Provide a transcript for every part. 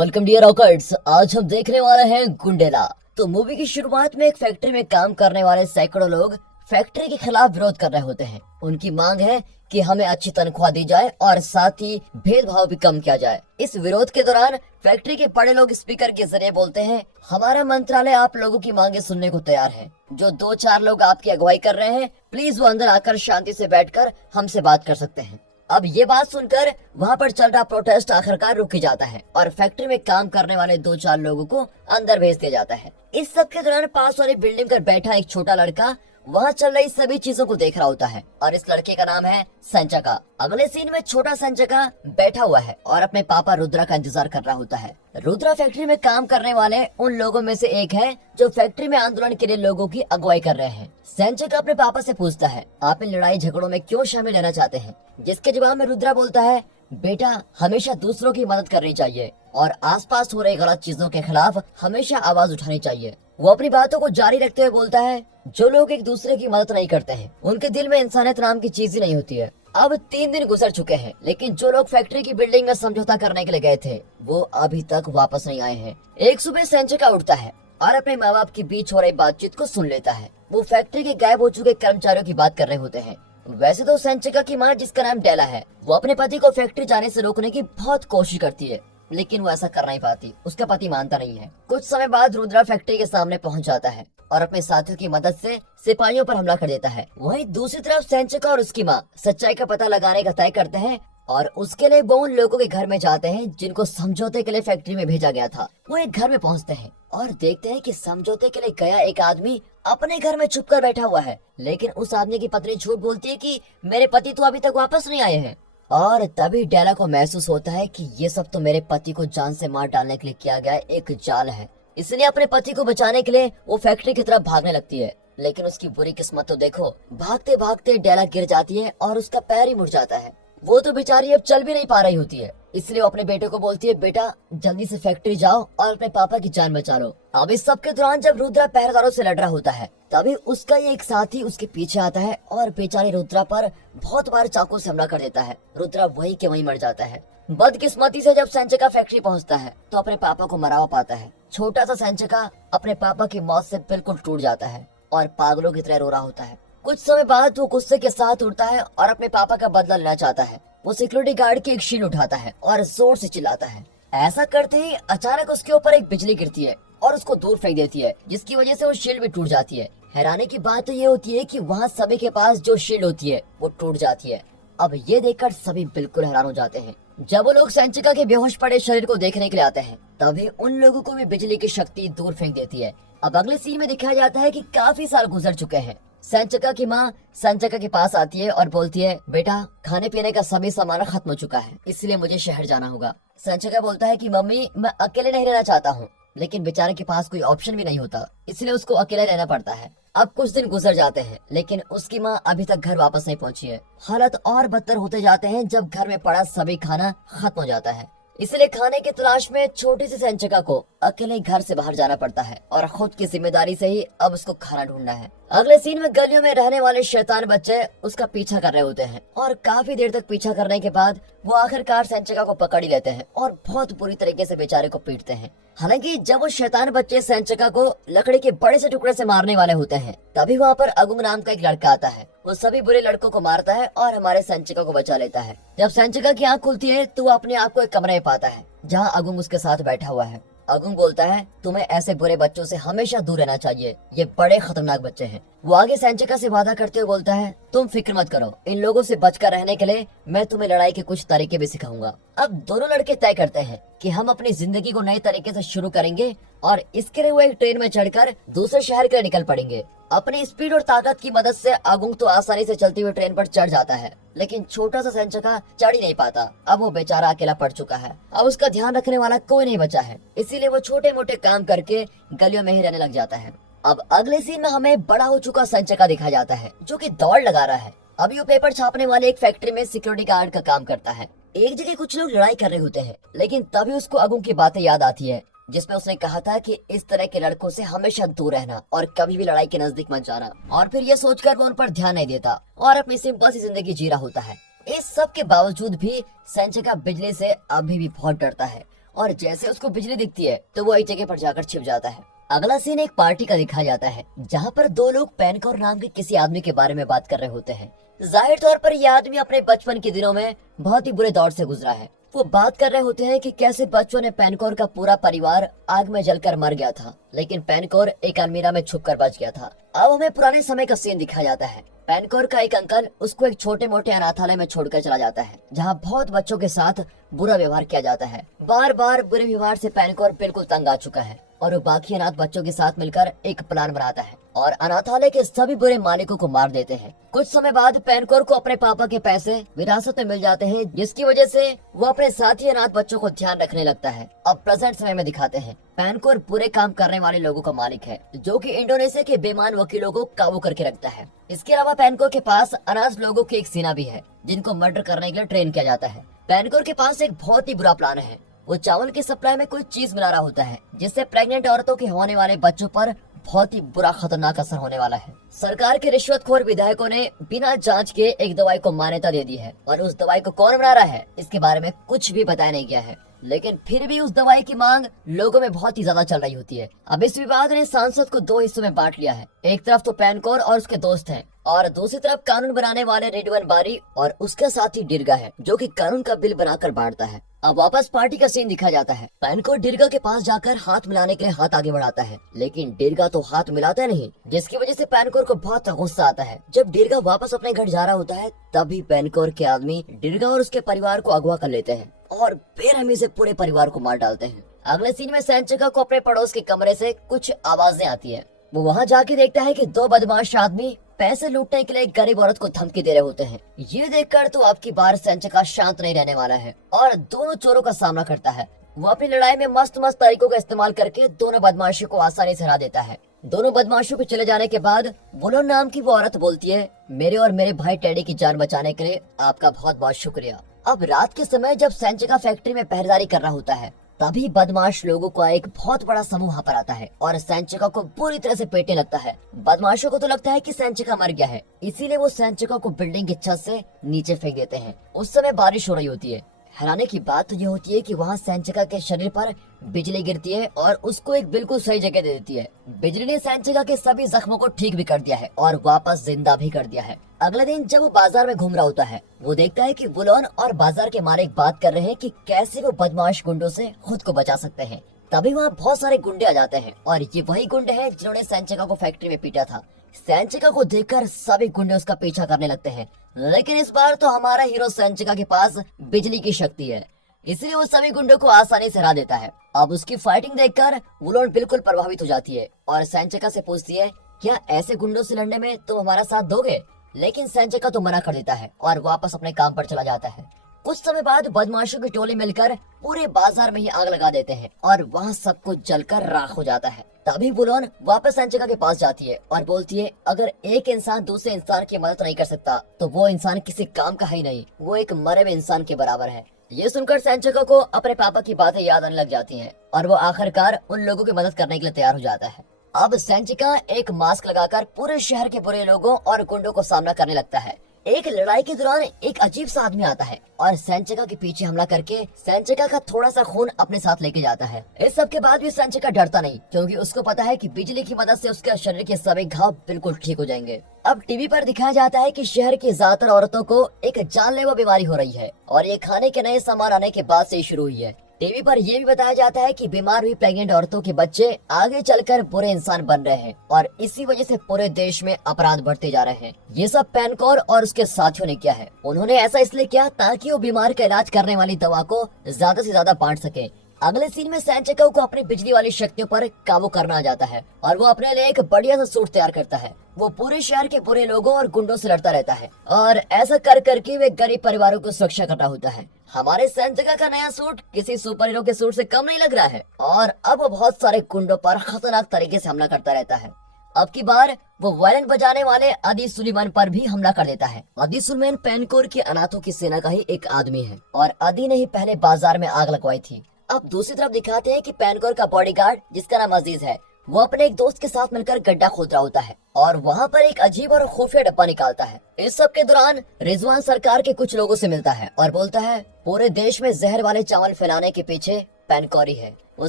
Welcome dear rockers. आज हम देखने वाले हैं गुंडेला। तो मूवी की शुरुआत में एक फैक्ट्री में काम करने वाले सैकड़ों लोग फैक्ट्री के खिलाफ विरोध कर रहे होते हैं। उनकी मांग है कि हमें अच्छी तनख्वाह दी जाए और साथ ही भेदभाव भी कम किया जाए। इस विरोध के दौरान फैक्ट्री के बड़े लोग स्पीकर के जरिए बोलते हैं, हमारा मंत्रालय आप लोगों की मांगे सुनने को तैयार है। जो 2-4 लोग आपकी अगुवाई कर रहे हैं, प्लीज वो अंदर आकर शांति से बैठकर हमसे बात कर सकते हैं। अब ये बात सुनकर वहाँ पर चल रहा प्रोटेस्ट आखिरकार रुक ही जाता है और फैक्ट्री में काम करने वाले 2-4 लोगों को अंदर भेज दिया जाता है। इस सब के दौरान पास वाली बिल्डिंग पर बैठा एक छोटा लड़का वहाँ चल रही सभी चीजों को देख रहा होता है और इस लड़के का नाम है संचका। अगले सीन में छोटा संचका बैठा हुआ है और अपने पापा रुद्रा का इंतजार कर रहा होता है। रुद्रा फैक्ट्री में काम करने वाले उन लोगों में से एक है जो फैक्ट्री में आंदोलन के लिए लोगों की अगुवाई कर रहे हैं। संचका अपने पापा से पूछता है, आप इन लड़ाई झगड़ों में क्यों शामिल रहना चाहते हैं? जिसके जवाब में रुद्रा बोलता है, बेटा हमेशा दूसरों की मदद करनी चाहिए और आसपास हो रही गलत चीजों के खिलाफ हमेशा आवाज उठानी चाहिए। वो अपनी बातों को जारी रखते हुए बोलता है, जो लोग एक दूसरे की मदद नहीं करते हैं उनके दिल में इंसानियत नाम की चीज ही नहीं होती है। अब 3 दिन गुजर चुके हैं, लेकिन जो लोग फैक्ट्री की बिल्डिंग में समझौता करने के लिए गए थे वो अभी तक वापस नहीं आए हैं। एक सुबह संचका उठता है और अपने माँ बाप के बीच हो रही बातचीत को सुन लेता है। वो फैक्ट्री के गायब हो चुके कर्मचारियों की बात कर रहे होते हैं। वैसे तो संचका की माँ, जिसका नाम डेला है, वो अपने पति को फैक्ट्री जाने से रोकने की बहुत कोशिश करती है, लेकिन वो ऐसा कर नहीं पाती। उसका पति मानता नहीं है। कुछ समय बाद रुद्रा फैक्ट्री के सामने पहुंच जाता है और अपने साथियों की मदद से सिपाहियों पर हमला कर देता है। वहीं दूसरी तरफ संचका और उसकी माँ सच्चाई का पता लगाने का तय करते हैं और उसके लिए वो उन लोगों के घर में जाते हैं जिनको समझौते के लिए फैक्ट्री में भेजा गया था। वो एक घर में पहुंचते हैं और देखते हैं कि समझौते के लिए गया एक आदमी अपने घर में छुप कर बैठा हुआ है, लेकिन उस आदमी की पत्नी झूठ बोलती है कि मेरे पति तो अभी तक वापस नहीं आए हैं। और तभी डेला को महसूस होता है कि ये सब तो मेरे पति को जान से मार डालने के लिए किया गया एक जाल है। इसलिए अपने पति को बचाने के लिए वो फैक्ट्री की तरफ भागने लगती है, लेकिन उसकी बुरी किस्मत तो देखो, भागते भागते डेला गिर जाती है और उसका पैर ही मुड़ जाता है। वो तो बेचारी अब चल भी नहीं पा रही होती है, इसलिए वो अपने बेटे को बोलती है, बेटा जल्दी से फैक्ट्री जाओ और अपने पापा की जान बचा लो। अब इस सब के दौरान जब रुद्रा पहरेदारों से लड़ रहा होता है, तभी उसका ये एक साथी उसके पीछे आता है और बेचारी रुद्रा पर बहुत बार चाकू से हमला कर देता है। रुद्रा वहीं के वहीं मर जाता है। बदकिस्मती से जब संचका फैक्ट्री पहुंचता है तो अपने पापा को मरा हुआ पाता है। छोटा सा संचका अपने पापा की मौत से बिल्कुल टूट जाता है और पागलों की तरह रो रहा होता है। कुछ समय बाद वो गुस्से के साथ उठता है और अपने पापा का बदला लेना चाहता है। वो सिक्योरिटी गार्ड की एक शील्ड उठाता है और जोर से चिल्लाता है। ऐसा करते ही अचानक उसके ऊपर एक बिजली गिरती है और उसको दूर फेंक देती है, जिसकी वजह से वो शील्ड भी टूट जाती है। हैरानी की बात तो ये होती है कि वहाँ सभी के पास जो शील्ड होती है वो टूट जाती है। अब ये देखकर सभी बिल्कुल हैरान हो जाते हैं। जब वो लोग संचिका के बेहोश पड़े शरीर को देखने के लिए आते हैं, तभी उन लोगों को भी बिजली की शक्ति दूर फेंक देती है। अब अगले सीन में दिखाया जाता है कि काफी साल गुजर चुके हैं। संचिका की माँ संचिका के पास आती है और बोलती है, बेटा खाने पीने का सभी सामान खत्म हो चुका है, इसलिए मुझे शहर जाना होगा। संचिका बोलता है कि मम्मी मैं अकेले नहीं रहना चाहता हूँ, लेकिन बेचारे के पास कोई ऑप्शन भी नहीं होता, इसलिए उसको अकेले रहना पड़ता है। अब कुछ दिन गुजर जाते हैं, लेकिन उसकी माँ अभी तक घर वापस नहीं पहुँची है। हालत और बदतर होते जाते हैं जब घर में पड़ा सभी खाना खत्म हो जाता है। इसलिए खाने की तलाश में छोटी सी संचिका को अकेले घर से बाहर जाना पड़ता है और खुद की जिम्मेदारी से ही अब उसको खाना ढूंढना है। अगले सीन में गलियों में रहने वाले शैतान बच्चे उसका पीछा कर रहे होते हैं और काफी देर तक पीछा करने के बाद वो आखिरकार संचिका को पकड़ ही लेते हैं और बहुत बुरी तरीके से बेचारे को पीटते हैं। हालांकि जब वो शैतान बच्चे संचिका को लकड़ी के बड़े से टुकड़े से मारने वाले होते हैं, तभी वहाँ पर अगुंग नाम का एक लड़का आता है। वो सभी बुरे लड़कों को मारता है और हमारे संचिका को बचा लेता है। जब संचिका की आंख खुलती है तो वो अपने आप को एक कमरे में पाता है जहाँ अगुंग उसके साथ बैठा हुआ है। अगुंग बोलता है, तुम्हें ऐसे बुरे बच्चों से हमेशा दूर रहना चाहिए, ये बड़े खतरनाक बच्चे हैं। वो आगे संचिका से वादा करते हुए बोलता है, तुम फिक्र मत करो, इन लोगों से बचकर रहने के लिए मैं तुम्हें लड़ाई के कुछ तरीके भी सिखाऊंगा। अब दोनों लड़के तय करते हैं कि हम अपनी जिंदगी को नए तरीके से शुरू करेंगे और इसके लिए वो एक ट्रेन में चढ़कर दूसरे शहर के लिए निकल पड़ेंगे। अपनी स्पीड और ताकत की मदद से अगुंग तो आसानी से चलती हुई ट्रेन पर चढ़ जाता है, लेकिन छोटा सा संचिका चढ़ ही नहीं पाता। अब वो बेचारा अकेला पड़ चुका है। अब उसका ध्यान रखने वाला कोई नहीं बचा है, इसीलिए वो छोटे मोटे काम करके गलियों में ही रहने लग जाता है। अब अगले सीन में हमें बड़ा हो चुका संचिका दिखाया जाता है, जो कि दौड़ लगा रहा है। अभी वो पेपर छापने वाले एक फैक्ट्री में सिक्योरिटी गार्ड का काम करता है। एक जगह कुछ लोग लड़ाई कर रहे होते हैं, लेकिन तभी उसको अगुंग की बातें याद आती है, जिसमें उसने कहा था कि इस तरह के लड़कों से हमेशा दूर रहना और कभी भी लड़ाई के नजदीक मत जाना। और फिर ये सोचकर वो उन पर ध्यान नहीं देता और अपनी सिंपल सी जिंदगी जी रहा होता है। इस सब के बावजूद भी संचिका बिजली से अभी भी बहुत डरता है और जैसे उसको बिजली दिखती है तो वो एक जगह पर जाकर छिप जाता है। अगला सीन एक पार्टी का दिखाया जाता है जहाँ पर दो लोग पेनकोर नाम के किसी आदमी के बारे में बात कर रहे होते हैं। जाहिर तौर पर यह आदमी अपने बचपन के दिनों में बहुत ही बुरे दौर से गुजरा है। वो बात कर रहे होते हैं कि कैसे बच्चों ने पेनकोर का पूरा परिवार आग में जलकर मर गया था, लेकिन पेनकोर एक अलमीरा में छुपकर बच गया था। अब हमें पुराने समय का सीन दिखाया जाता है। पेनकोर का एक अंकल उसको एक छोटे मोटे अनाथालय में छोड़कर चला जाता है, जहाँ बहुत बच्चों के साथ बुरा व्यवहार किया जाता है। बार बार बुरे व्यवहार से पेनकोर बिल्कुल तंग आ चुका है और वो बाकी अनाथ बच्चों के साथ मिलकर एक प्लान बनाता है और अनाथालय के सभी बुरे मालिकों को मार देते हैं। कुछ समय बाद पेनकोर को अपने पापा के पैसे विरासत में मिल जाते हैं, जिसकी वजह से वो अपने साथी अनाथ बच्चों को ध्यान रखने लगता है। अब प्रेजेंट समय में दिखाते हैं पेनकोर बुरे काम करने वाले लोगों का मालिक है, जो कि इंडोनेशिया के बेईमान वकीलों को काबू करके रखता है। इसके अलावा पेनकोर के पास अनाथ लोगों की एक सेना भी है, जिनको मर्डर करने के लिए ट्रेन किया जाता है। पेनकोर के पास एक बहुत ही बुरा प्लान है। वो चावल की सप्लाई में कोई चीज मिला रहा होता है, जिससे प्रेग्नेंट औरतों के होने वाले बच्चों पर बहुत ही बुरा खतरनाक असर होने वाला है। सरकार के रिश्वतखोर विधायकों ने बिना जांच के एक दवाई को मान्यता दे दी है और उस दवाई को कौन बना रहा है इसके बारे में कुछ भी बताया नहीं गया है, लेकिन फिर भी उस दवाई की मांग लोगों में बहुत ही ज्यादा चल रही होती है। अब इस विवाद ने सांसद को दो हिस्सों में बांट लिया है। एक तरफ तो पेनकोर और उसके दोस्त हैं और दूसरी तरफ कानून बनाने वाले रिडवन बारी और उसके साथी डिरगा है, जो कि कानून का बिल बनाकर बांटता है। अब वापस पार्टी का सीन दिखाया जाता है। पेनकोर डिरगा के पास जाकर हाथ मिलाने के लिए हाथ आगे बढ़ाता है, लेकिन डिरगा तो हाथ मिलाता नहीं, जिसकी वजह से पेनकोर को बहुत गुस्सा आता है। जब डिरगा वापस अपने घर जा रहा होता है, तभी पेनकोर के आदमी डिरगा और उसके परिवार को अगवा कर लेते हैं और बेरहमी से पूरे परिवार को मार डालते हैं। अगले सीन में सेंचिका को अपने पड़ोस के कमरे से कुछ आवाजें आती है। वो वहाँ जाके देखता है कि दो बदमाश आदमी पैसे लूटने के लिए एक गरीब औरत को धमकी दे रहे होते हैं। ये देखकर तो आपकी बार सेंचिका शांत नहीं रहने वाला है और दोनों चोरों का सामना करता है। वो अपनी लड़ाई में मस्त तरीकों का इस्तेमाल करके दोनों बदमाशों को आसानी से हरा देता है। दोनों बदमाशों के चले जाने के बाद बुलोन नाम की वो औरत बोलती है, मेरे और मेरे भाई टेडी की जान बचाने के लिए आपका बहुत बहुत शुक्रिया। अब रात के समय जब सेंचिका फैक्ट्री में पहरेदारी कर रहा होता है, तभी बदमाश लोगों का एक बहुत बड़ा समूह वहाँ पर आता है और सेंचिका को पूरी तरह से पीटने लगता है। बदमाशों को तो लगता है कि सेंचिका मर गया है, इसीलिए वो सेंचिका को बिल्डिंग की छत से नीचे फेंक देते हैं। उस समय बारिश हो रही होती है। हैरानी की बात तो ये होती है कि वहाँ सेंचिका के शरीर पर बिजली गिरती है और उसको एक बिल्कुल सही जगह दे देती है। बिजली ने सेंचिका के सभी जख्मों को ठीक भी कर दिया है और वापस जिंदा भी कर दिया है। अगले दिन जब वो बाजार में घूम रहा होता है, वो देखता है कि बुलोन और बाजार के मालिक बात कर रहे हैं कि कैसे वो बदमाश गुंडों से खुद को बचा सकते हैं। तभी वहाँ बहुत सारे गुंडे आ जाते हैं और ये वही गुंडे हैं जिन्होंने सेंचिका को फैक्ट्री में पीटा था। सेंचिका को देखकर सभी गुंडे उसका पीछा करने लगते हैं, लेकिन इस बार तो हमारा हीरो सेंचिका के पास बिजली की शक्ति है, इसलिए वो सभी गुंडों को आसानी से हरा देता है। अब उसकी फाइटिंग देखकर बुलोन बिल्कुल प्रभावित हो जाती है और सेंचिका से पूछती है, क्या ऐसे गुंडों से लड़ने में तुम हमारा साथ दोगे? लेकिन सेंचिका तो मना कर देता है और वापस अपने काम पर चला जाता है। कुछ समय बाद बदमाशों की टोली मिलकर पूरे बाजार में ही आग लगा देते हैं और वहाँ सब कुछ जलकर राख हो जाता है। तभी बुलोन वापस सेंचिका के पास जाती है और बोलती है, अगर एक इंसान दूसरे इंसान की मदद नहीं कर सकता तो वो इंसान किसी काम का ही नहीं, वो एक मरे हुए इंसान के बराबर है। ये सुनकर सेंचिका को अपने पापा की बातें याद आने लग जाती हैं और वो आखिरकार उन लोगों की मदद करने के लिए तैयार हो जाता है। अब सेंचिका एक मास्क लगाकर पूरे शहर के बुरे लोगों और गुंडों को सामना करने लगता है। एक लड़ाई के दौरान एक अजीब सा आदमी आता है और सेंचिका के पीछे हमला करके सेंचिका का थोड़ा सा खून अपने साथ लेके जाता है। इस सब के बाद भी सेंचिका डरता नहीं, क्योंकि उसको पता है कि बिजली की मदद से उसके शरीर के सभी घाव बिल्कुल ठीक हो जाएंगे। अब टीवी पर दिखाया जाता है कि शहर की ज्यादातर औरतों को एक जानलेवा बीमारी हो रही है और ये खाने के नए सामान आने के बाद से ही शुरू हुई है। टीवी पर यह भी बताया जाता है कि बीमार हुई प्रेग्नेंट औरतों के बच्चे आगे चलकर बुरे इंसान बन रहे हैं और इसी वजह से पूरे देश में अपराध बढ़ते जा रहे हैं। ये सब पेनकोर और उसके साथियों ने किया है। उन्होंने ऐसा इसलिए किया ताकि वो बीमार का इलाज करने वाली दवा को ज्यादा से ज्यादा बांट सके। अगले सीन में सेंचिका को अपनी बिजली वाली शक्तियों पर काबू करना आ जाता है और वो अपने लिए एक बढ़िया सा सूट तैयार करता है। वो पूरे शहर के बुरे लोगों और गुंडों से लड़ता रहता है और ऐसा कर करके वे गरीब परिवारों को सुरक्षा करना होता है। हमारे सेंचिका का नया सूट किसी सुपर हीरो के सूट से कम नहीं लग रहा है और अब वो बहुत सारे गुंडों पर खतरनाक तरीके से हमला करता रहता है। अब की बार वो वायलिन बजाने वाले अदी सुलेमान पर भी हमला कर देता है। अदी सुलेमान पेनकोर की अनाथों की सेना का ही एक आदमी है और अदी ने ही पहले बाजार में आग लगवाई थी। अब दूसरी तरफ दिखाते हैं कि पेनकोर का बॉडीगार्ड, जिसका नाम अजीज है, वो अपने एक दोस्त के साथ मिलकर गड्ढा खोद रहा होता है और वहाँ पर एक अजीब और खुफिया डब्बा निकालता है। इस सब के दौरान रिजवान सरकार के कुछ लोगों से मिलता है और बोलता है, पूरे देश में जहर वाले चावल फैलाने के पीछे पैनकोरी है। वो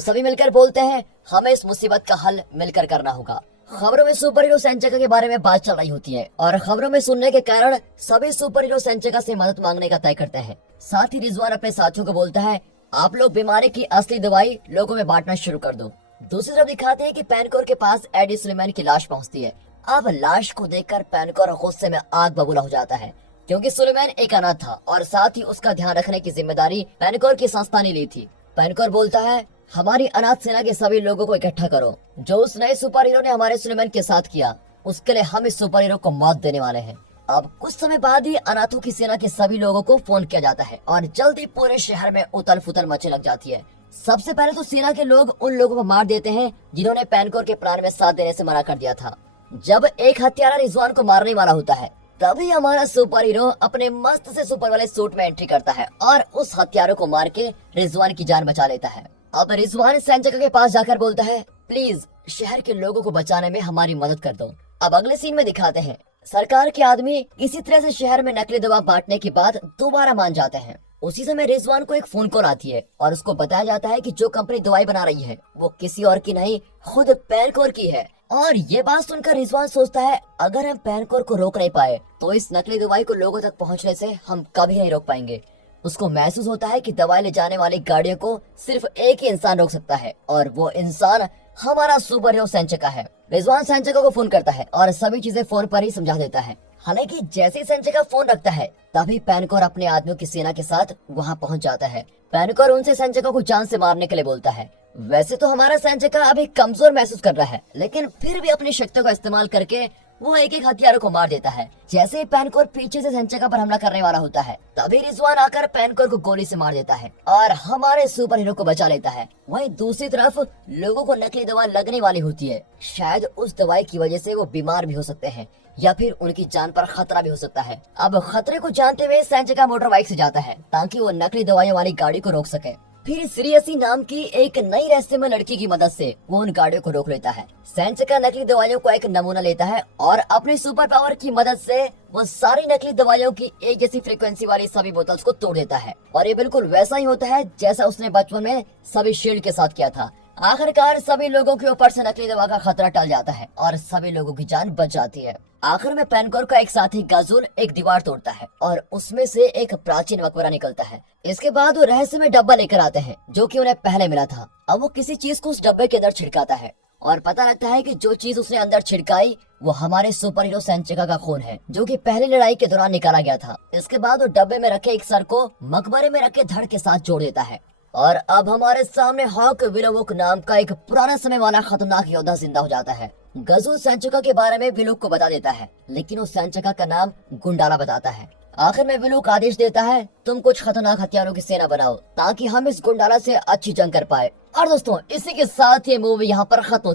सभी मिलकर बोलते हैं हमें इस मुसीबत का हल मिलकर करना होगा। खबरों में सुपर हीरो सेंचेका के बारे में बात चल रही होती है और खबरों में सुनने के कारण सभी सुपर हीरो सेंचेका से मदद मांगने का तय करते हैं। साथ ही रिजवान अपने साथियों को बोलता है आप लोग बीमारी की असली दवाई लोगों में बांटना शुरू कर दो। दूसरी तरफ दिखाते हैं कि पैनकोर के पास एडी सुलेमान की लाश पहुंचती है। अब लाश को देखकर पैनकोर गुस्से में आग बबूला हो जाता है क्योंकि सुलेमान एक अनाथ था और साथ ही उसका ध्यान रखने की जिम्मेदारी पैनकोर की संस्था ने ली थी। पैनकोर बोलता है हमारी अनाथ सेना के सभी लोगों को इकट्ठा करो। जो उस नए सुपर हीरो ने हमारे सुलेमान के साथ किया उसके लिए हम इस सुपर हीरो को मौत देने वाले हैं। अब कुछ समय बाद ही अनाथों की सेना के सभी लोगों को फोन किया जाता है और जल्दी पूरे शहर में उथल पुथल मचने लग जाती है। सबसे पहले तो सेना के लोग उन लोगों को मार देते हैं जिन्होंने पैनकोर के प्लान में साथ देने से मना कर दिया था। जब एक हत्यारा रिजवान को मारने वाला होता है तभी हमारा सुपर हीरो अपने मस्त से सुपर वाले सूट में एंट्री करता है और उस हत्यारे को मार के रिजवान की जान बचा लेता है। अब रिजवान सेंचेका के पास जाकर बोलता है प्लीज शहर के लोगों को बचाने में हमारी मदद कर दो। अब अगले सीन में दिखाते हैं सरकार के आदमी किसी तरह से शहर में नकली दवा बांटने के बाद दोबारा मान जाते हैं। उसी समय रिजवान को एक फोन कॉल आती है और उसको बताया जाता है कि जो कंपनी दवाई बना रही है वो किसी और की नहीं खुद पैनकोर की है। और ये बात सुनकर रिजवान सोचता है अगर हम पैनकोर को रोक नहीं पाए तो इस नकली दवाई को लोगों तक पहुंचने से हम कभी नहीं रोक पाएंगे। उसको महसूस होता है कि दवाई ले जाने वाली गाड़ियों को सिर्फ एक ही इंसान रोक सकता है और वो इंसान हमारा सुपर हीरो सेंचेका है। रिजवान सेंचेका को फोन करता है और सभी चीजें फोन पर ही समझा देता है। हालांकि जैसे ही सेंचेका फोन रखता है तभी पैनकोर अपने आदमियों की सेना के साथ वहां पहुंच जाता है। पैनकोर उनसे सेंचेका को जान से मारने के लिए बोलता है। वैसे तो हमारा सेंचेका अभी कमजोर महसूस कर रहा है लेकिन फिर भी अपनी शक्तियों का इस्तेमाल करके वो एक एक हथियारों को मार देता है। जैसे ही पैनकोर पीछे से सेंचेका पर हमला करने वाला होता है तभी रिजवान आकर पैनकोर को गोली से मार देता है और हमारे सुपर हीरो को बचा लेता है। वहीं दूसरी तरफ लोगों को नकली दवा लगने वाली होती है। शायद उस दवाई की वजह से वो बीमार भी हो सकते हैं या फिर उनकी जान पर खतरा भी हो सकता है। अब खतरे को जानते हुए सेंचेका मोटर बाइक से जाता है ताकि वो नकली दवाइयों वाली गाड़ी को रोक सके। फिर सीरियसी नाम की एक नई रहस्यमय लड़की की मदद से वो उन गाड़ियों को रोक लेता है। सेंचेका नकली दवाइयों का एक नमूना लेता है और अपनी सुपर पावर की मदद से वो सारी नकली दवाइयों की एक जैसी फ्रीक्वेंसी वाली सभी बोतल्स को तोड़ देता है और ये बिल्कुल वैसा ही होता है जैसा उसने बचपन में सभी शील्ड के साथ किया था। आखिरकार सभी लोगों के ऊपर से नकली दवा का खतरा टल जाता है और सभी लोगों की जान बच जाती है। आखिर में पैनकोर का एक साथी गाजुल एक दीवार तोड़ता है और उसमें से एक प्राचीन मकबरा निकलता है। इसके बाद वो रहस्यमय डब्बा लेकर आते हैं जो कि उन्हें पहले मिला था। अब वो किसी चीज को उस डब्बे के अंदर छिड़काता है और पता लगता है कि जो चीज उसने अंदर छिड़काई वो हमारे सुपर हीरो सेंचेका का खून है जो कि पहली लड़ाई के दौरान निकाला गया था। इसके बाद वो डब्बे में रखे एक सर को मकबरे में रखे धड़ के साथ जोड़ देता है और अब हमारे सामने हॉक विलोवुक नाम का एक पुराना समय वाला खतरनाक योद्धा जिंदा हो जाता है। गजुल सेंचेका के बारे में विलुक को बता देता है लेकिन उस सेंचेका का नाम गुंडाला बताता है। आखिर में विलुक आदेश देता है तुम कुछ खतरनाक हथियारों की सेना बनाओ ताकि हम इस गुंडाला से अच्छी जंग कर पाए। और दोस्तों इसी के साथ ये मूवी यहाँ पर खत्म